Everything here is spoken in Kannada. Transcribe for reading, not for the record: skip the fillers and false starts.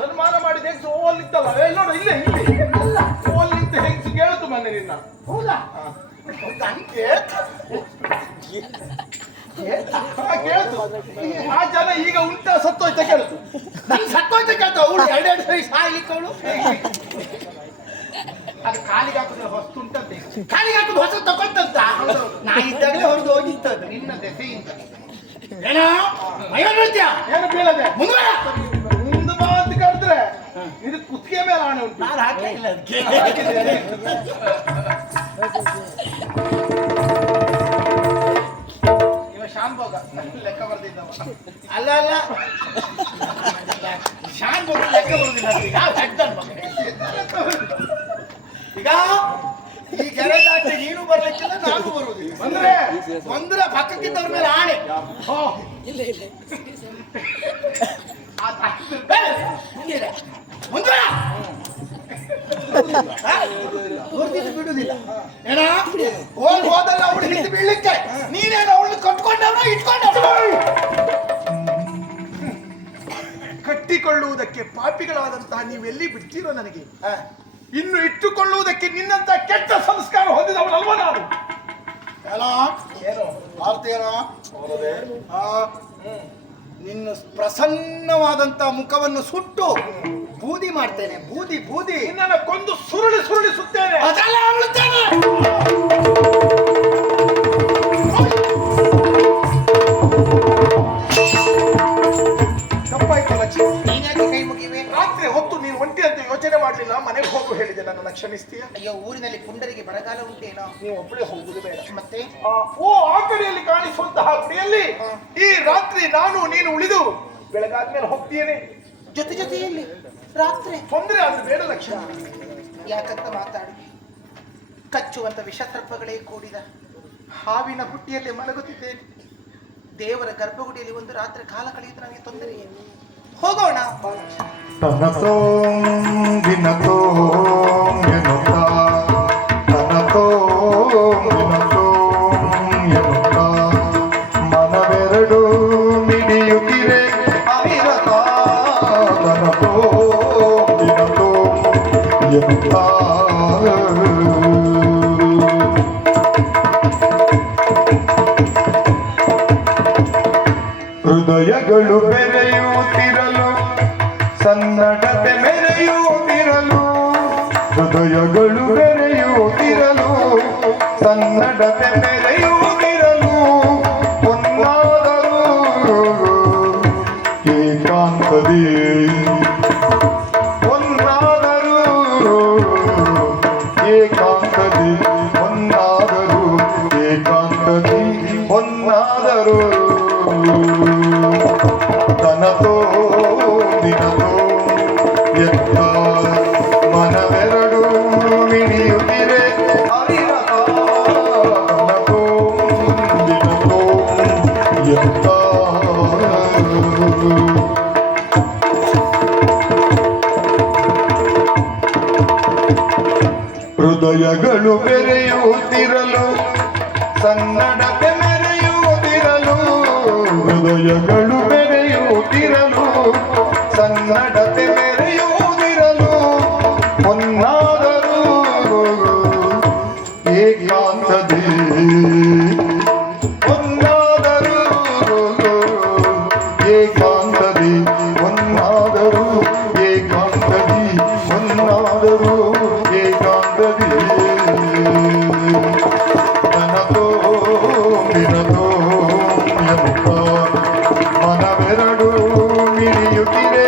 ಸನ್ಮಾನ ಮಾಡಿದ ಹೆಂಗ್ಸು ಓಲಿತ್ತಲ್ಲ ನೋಡು ಇಲ್ಲೇ ಇಲ್ಲಿ ಓಲಿಂತ ಹೆಂಗ್ಸು ಕೇಳ್ತು ಮೊನ್ನೆ ನಿನ್ನ. ಹೌದಾ? ಕೇಳ್ತು ಆ ಜನ ಈಗ ಉಂಟ ಸತ್ತೋಯ್ತ ಕೇಳ್ತು. ನನ್ ಸತ್ತೋಯ್ತ ಕೇಳ್ತ ಅವಳು ಎರಡೆರಡು ಸರಿ ಸಾಯ್ಲಿಕ್ಕೆ ಅವಳು. ಅದು ಕಾಲಿಗೆ ಹಾಕಿದ್ರೆ ಹೊಸ್ತು ಉಂಟಂತೆ, ಕಾಲಿಗೆ ಹಾಕಿದ್ರೆ ಹೊಸ ತಗೊಂತಂತ. ನಾ ಇದ್ದಾಗಲೇ ಹೊರದು ಹೋಗಿತ್ತದು ನಿನ್ನ ದೆಸೆಯಿಂದ. ಏನೋ ಮೈಯ ನೃತ್ಯ ಏನು ಬೀಳದೆ ಮುಂದೆ ಮುಂದೆ ಬಾ ಅಂತ ಕರೆದ್ರೆ ಇದು ಕುತ್ತಿಗೆ ಮೇಲೆ ಆಣೆ ಉಂಟು. ನಾನು ಹಾಕೇ ಇಲ್ಲ ಅದಕ್ಕೆ. ಇವ ಶಾನ್ಭೋಗ ಲೆಕ್ಕ ಬರ್ದಿದ್ದವ. ಅಲ್ಲ ಅಲ್ಲ ಶಾನ್ಭೋಗ ಲೆಕ್ಕ ಬರುದಿಲ್ಲ. ಈಗ ಈ ಕೆರೆ ದಾಟಿ ನೀನು ಬರ್ಲಿಕ್ಕಿಲ್ಲ, ನಾನು ಬರುವುದಿಲ್ಲ. ಬಂದ್ರೆ ಪಕ್ಕಕ್ಕಿದ್ದವ್ರ ಮೇಲೆ ಆಣೆ. ಬಿಡುದಿಲ್ಲ ಏನ ಹೋದಲ್ಲ ಅವಳು ಹಿಡಿದು ಬೀಳ್ಲಿಕ್ಕೆ. ನೀನೇನು ಅವಳು ಕಟ್ಕೊಂಡವನ ಇಟ್ಕೊಂಡವ? ಕಟ್ಟಿಕೊಳ್ಳುವುದಕ್ಕೆ ಪಾಪಿಗಳಾದಂತಹ ನೀವೆಲ್ಲಿ ಬಿಡ್ತೀರೋ ನನಗೆ. ಇನ್ನು ಇಟ್ಟುಕೊಳ್ಳುವುದಕ್ಕೆ ನಿನ್ನಂತ ಕೆಟ್ಟ ಸಂಸ್ಕಾರ ಹೊಂದಿದವಳಲ್ವ ನಾನು. ನಿನ್ನ ಪ್ರಸನ್ನವಾದಂತ ಮುಖವನ್ನು ಸುಟ್ಟು ಬೂದಿ ಮಾಡ್ತೇನೆ. ಬೂದಿ ಬೂದಿ ನಿನ್ನನ್ನು ಕೊಂದು ಸುರುಳಿ ಸುರುಳಿಸುತ್ತೇನೆ. ಅದೆಲ್ಲ ಆಗುತ್ತೇನೆ. ತಪ್ಪಾಯ್ತು ಲಕ್ಷ್ಮಿ. ನೀನ್ಯಾಕೆ ಕೈ ಮುಗಿವೆ? ರಾತ್ರಿ ಹೊತ್ತು ನೀನು ಒಂಟಿ ಅಂತ ಯೋಚನೆ ಮಾಡಲಿಲ್ಲ. ಮನೆಗೆ ಹೋಗು ಹೇಳಿದೆ, ನನ್ನನ್ನು ಕ್ಷಮಿಸ್ತೀಯ? ಅಯ್ಯೋ, ಊರಿನಲ್ಲಿ ಪುಂಡರಿಗೆ ಬರಗಾಲ ಉಂಟೇನೋ? ನೀವು ಒಬ್ಬಳೇ ಹೋಗುದು ಬೇಡ. ಮತ್ತೆ ಆ ಕಡೆಯಲ್ಲಿ ಕಾಣಿಸುವಂತಹ ಗುಡಿಯಲ್ಲಿ ಈ ರಾತ್ರಿ ನಾನು ನೀನು ಉಳಿದು ಬೆಳಗಾದ್ಮೇಲೆ ಹೋಗ್ತೀಯೇನೆ. ಜೊತೆ ಜೊತೆಯಲ್ಲಿ ರಾತ್ರಿ ತೊಂದರೆ ಅದು ಬೇಡ ಲಕ್ಷ್ಮಿ. ಯಾಕಂತ ಮಾತಾಡಿ ಕಚ್ಚುವಂತ ವಿಷಸರ್ಪಗಳೇ ಕೂಡಿದ ಹಾವಿನ ಹುಟ್ಟಿಯಲ್ಲಿ ಮಲಗುತ್ತಿದ್ದೇನೆ. ದೇವರ ಗರ್ಭಗುಡಿಯಲ್ಲಿ ಒಂದು ರಾತ್ರಿ ಕಾಲ ಕಳೆಯುವುದು ನನಗೆ ತೊಂದರೆ ಏನು? ಹೋಗೋಣ. ತನತೋ ದಿನತೋ ಎನ್ನುತ್ತಾ ತನತೋ ದಿನತೋ ಎನ್ನುತ್ತಾ ಮನವೆರಡು ಮಿಡಿಯುತ್ತಿರೆ ಅವಿರತ. ತನತೋ ದಿನತೋ ಎನ್ನುತ್ತಾ ಹೃದಯಗಳು ಬೆರೆಯುತ್ತಿರಲು ಸನ್ನಡತೆ ಮೆರೆಯುತ್ತಿರಲು. ಹೃದಯಗಳು ಬೆರೆಯುತ್ತಿರಲು ಸನ್ನಡತೆ ಮೆರೆಯುತ್ತಿರಲು. ಒಂದಾದರೂ ಏಕಾಂತದಿ ಒಂದಾದರೂ ಏಕಾಂತದಿ ಒಂದಾದರೂ ಏಕಾಂತದಿ ಒಂದಾದರೂ ತನತೋ ದಿನತೋ ಎತ್ತ ಮನವೆರಡು ಮಿಡಿಯುತ್ತಿರೆ ಅವಿರತ. ತನತೋ ದಿನತೋ ಎತ್ತ ಹೃದಯಗಳು ಬೆರೆಯುತ್ತಿರಲು ಸನ್ನಡತೆ ಮೆರೆಯುತ್ತಿರಲು. ಹೃದಯಗಳು ಬೆರೆಯುತ್ತಿರಲು ಸನ್ನಡತೆ ಮೆರೆಯುತ್ತಿರಲು. ಒಂದಾದರೂ ಏಕಾಂತದಿ ಒಂದಾದರೂ ಏಕಾಂತದಿ ಒಂದಾದರೂ ಏಕಾಂತದಿ ಒಂದಾದರೂ ಏಕಾಂತದಿ. ತನತೋ ದಿನತೋ ಎನ್ನುತ್ತಾ ಮನವೆರಡು ಮಿಡಿಯುತ್ತಿರೆ